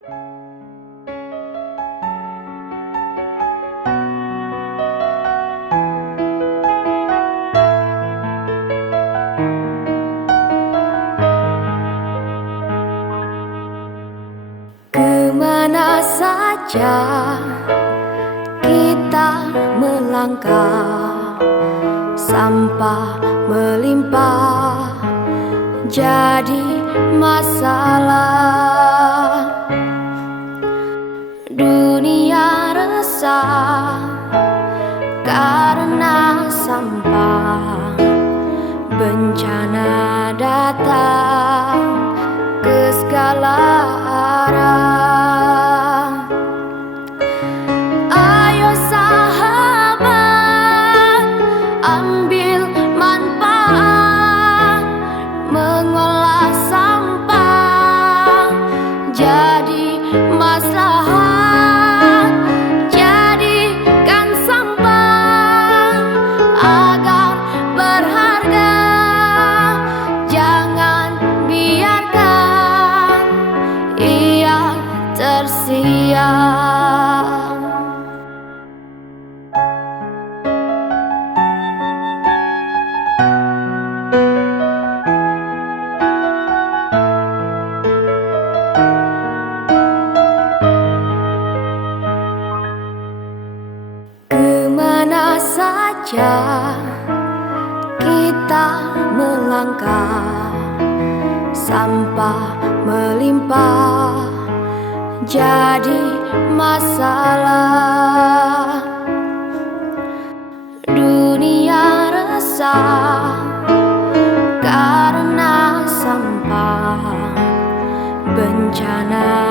Kemana saja kita melangkah, sampah melimpah jadi masalah. Dunia resah karena sampah, bencana datang ke segala arah. Ayo sahabat, ambil manfaat, mengolah sampah jadi maslahat. Jadikan sampah agar berharga, jangan biarkan ia tersia. Kemana saja kita melangkah, sampah melimpah jadi masalah. Dunia resah karena sampah, bencana